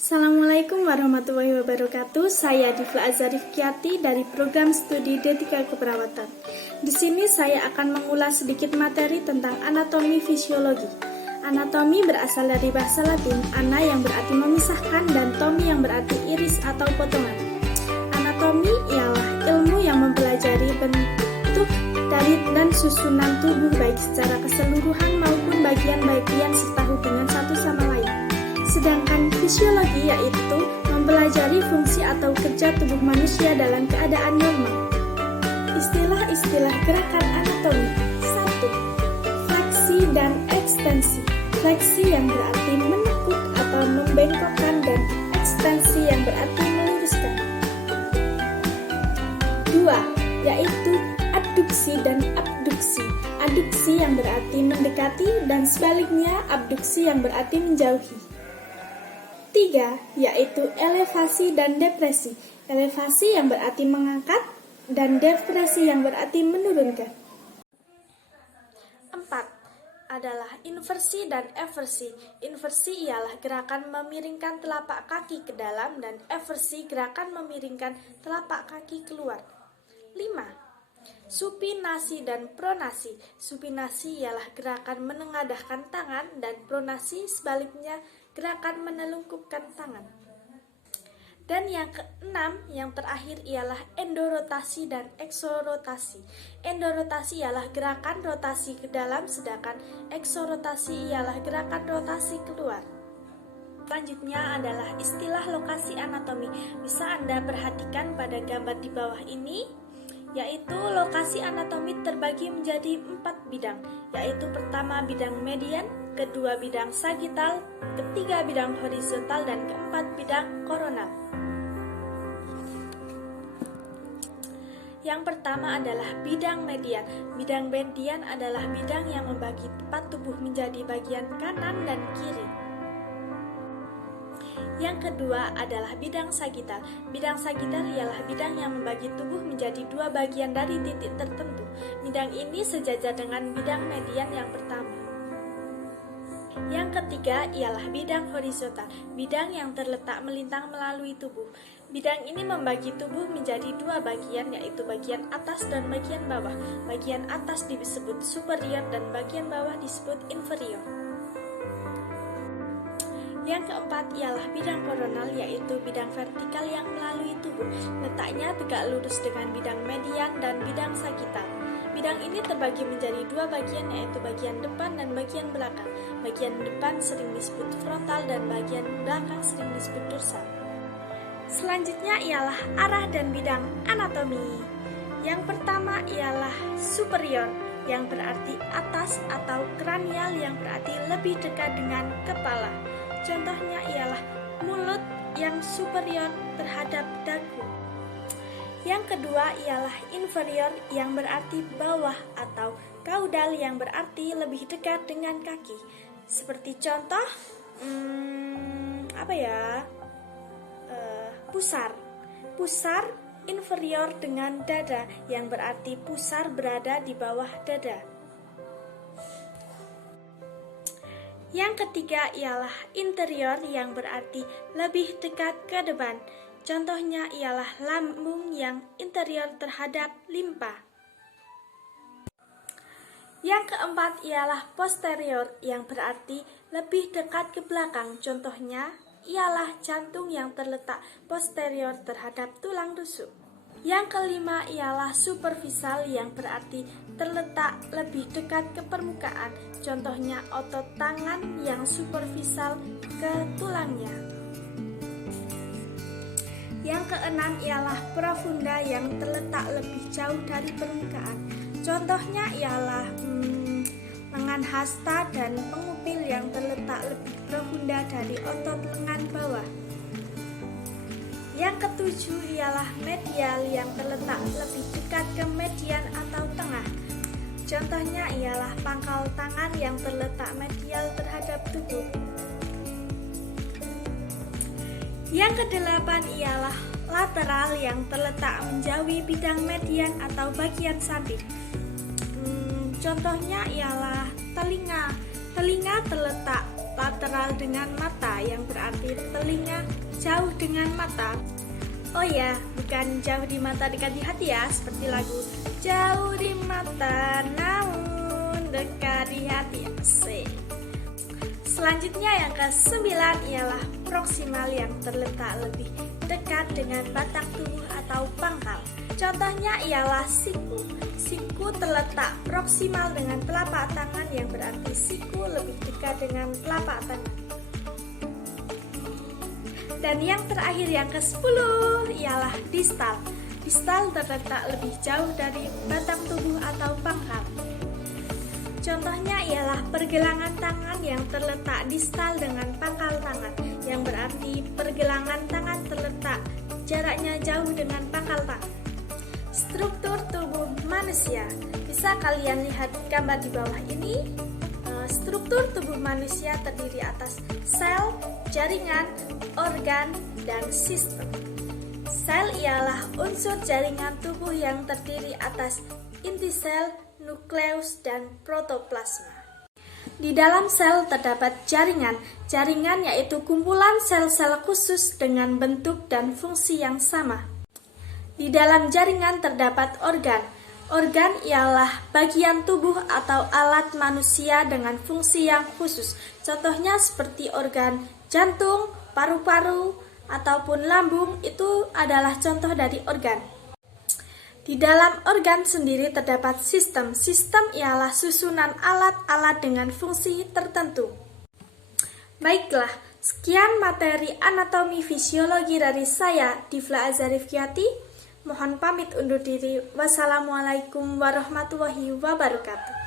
Assalamualaikum warahmatullahi wabarakatuh. Saya Difla Azarif Kiati dari program studi D3 Keperawatan. Di sini saya akan mengulas sedikit materi tentang anatomi fisiologi. Anatomi berasal dari bahasa Latin ana yang berarti memisahkan dan tomi yang berarti iris atau potongan. Anatomi ialah ilmu yang mempelajari bentuk dari dan susunan tubuh baik secara keseluruhan maupun bagian-bagian serta hubungan satu sama lain. Sedangkan fisiologi yaitu mempelajari fungsi atau kerja tubuh manusia dalam keadaan normal. Istilah-istilah gerakan anatomi. 1. Fleksi dan ekstensi. Fleksi yang berarti menekuk atau membengkokkan dan ekstensi yang berarti meluruskan. 2. Yaitu adduksi dan abduksi. Adduksi yang berarti mendekati dan sebaliknya abduksi yang berarti menjauhi. 3. Yaitu elevasi dan depresi. Elevasi yang berarti mengangkat dan depresi yang berarti menurunkan. 4. Adalah inversi dan eversi. Inversi ialah gerakan memiringkan telapak kaki ke dalam dan eversi gerakan memiringkan telapak kaki keluar. 5. Supinasi dan pronasi. Supinasi ialah gerakan menengadahkan tangan dan pronasi sebaliknya gerakan menelungkupkan tangan. Dan yang keenam, yang terakhir ialah endorotasi dan eksorotasi. Endorotasi ialah gerakan rotasi ke dalam, sedangkan eksorotasi ialah gerakan rotasi keluar. Selanjutnya adalah istilah lokasi anatomi. Bisa Anda perhatikan pada gambar di bawah ini, yaitu lokasi anatomi terbagi menjadi 4 bidang, yaitu pertama bidang median, kedua bidang sagital, ketiga bidang horizontal, dan keempat bidang koronal. Yang pertama adalah bidang median. Bidang median adalah bidang yang membagi tempat tubuh menjadi bagian kanan dan kiri. Yang kedua adalah bidang sagital. Bidang sagital ialah bidang yang membagi tubuh menjadi 2 bagian dari titik tertentu. Bidang ini sejajar dengan bidang median yang pertama. Yang ketiga ialah bidang horizontal, bidang yang terletak melintang melalui tubuh. Bidang ini membagi tubuh menjadi 2 bagian, yaitu bagian atas dan bagian bawah. Bagian atas disebut superior dan bagian bawah disebut inferior. Yang keempat ialah bidang koronal, yaitu bidang vertikal yang melalui tubuh. Letaknya tegak lurus dengan bidang median dan bidang sagital. Bidang ini terbagi menjadi 2 bagian, yaitu bagian depan dan bagian belakang. Bagian depan sering disebut frontal dan bagian belakang sering disebut dorsal. Selanjutnya ialah arah dan bidang anatomi. Yang pertama ialah superior, yang berarti atas, atau kranial yang berarti lebih dekat dengan kepala. Contohnya ialah mulut yang superior terhadap dagu. Yang kedua ialah inferior yang berarti bawah atau kaudal yang berarti lebih dekat dengan kaki. Seperti contoh, pusar. Pusar inferior dengan dada yang berarti pusar berada di bawah dada. Yang ketiga ialah interior yang berarti lebih dekat ke depan. Contohnya ialah lambung yang interior terhadap limpa. Yang keempat ialah posterior yang berarti lebih dekat ke belakang. Contohnya ialah jantung yang terletak posterior terhadap tulang rusuk. Yang kelima ialah superficial yang berarti terletak lebih dekat ke permukaan. Contohnya otot tangan yang superficial ke tulangnya. Yang keenam ialah profunda yang terletak lebih jauh dari permukaan. Contohnya ialah lengan hasta dan pengupil yang terletak lebih profunda dari otot lengan bawah. Yang ketujuh ialah medial yang terletak lebih dekat ke median atau tengah. Contohnya ialah pangkal tangan yang terletak medial terhadap tubuh. Yang kedelapan ialah lateral yang terletak menjauhi bidang median atau bagian samping. Contohnya ialah telinga. Telinga terletak lateral dengan mata yang berarti telinga jauh dengan mata. Oh ya, bukan jauh di mata dekat di hati ya, seperti lagu jauh di mata namun dekat di hati. Selanjutnya yang ke-9 ialah proksimal yang terletak lebih dekat dengan batang tubuh atau pangkal. Contohnya ialah siku. Siku terletak proksimal dengan telapak tangan yang berarti siku lebih dekat dengan telapak tangan. Dan yang terakhir yang ke-10 ialah distal. Distal terletak lebih jauh dari batang tubuh atau pangkal. Contohnya ialah pergelangan tangan yang terletak distal dengan pangkal tangan, yang berarti pergelangan tangan terletak jaraknya jauh dengan pangkal tangan. Struktur tubuh manusia. Bisa kalian lihat gambar di bawah ini. Struktur tubuh manusia terdiri atas sel, jaringan, organ, dan sistem. Sel ialah unsur jaringan tubuh yang terdiri atas inti sel, nukleus, dan protoplasma. Di dalam sel terdapat jaringan. Jaringan yaitu kumpulan sel-sel khusus dengan bentuk dan fungsi yang sama. Di dalam jaringan terdapat organ. Organ ialah bagian tubuh atau alat manusia dengan fungsi yang khusus. Contohnya seperti organ jantung, paru-paru, ataupun lambung, itu adalah contoh dari organ. Di dalam organ sendiri terdapat sistem. Sistem ialah susunan alat-alat dengan fungsi tertentu. Baiklah, sekian materi anatomi fisiologi dari saya, Difla Azarifkiati. Mohon pamit undur diri. Wassalamualaikum warahmatullahi wabarakatuh.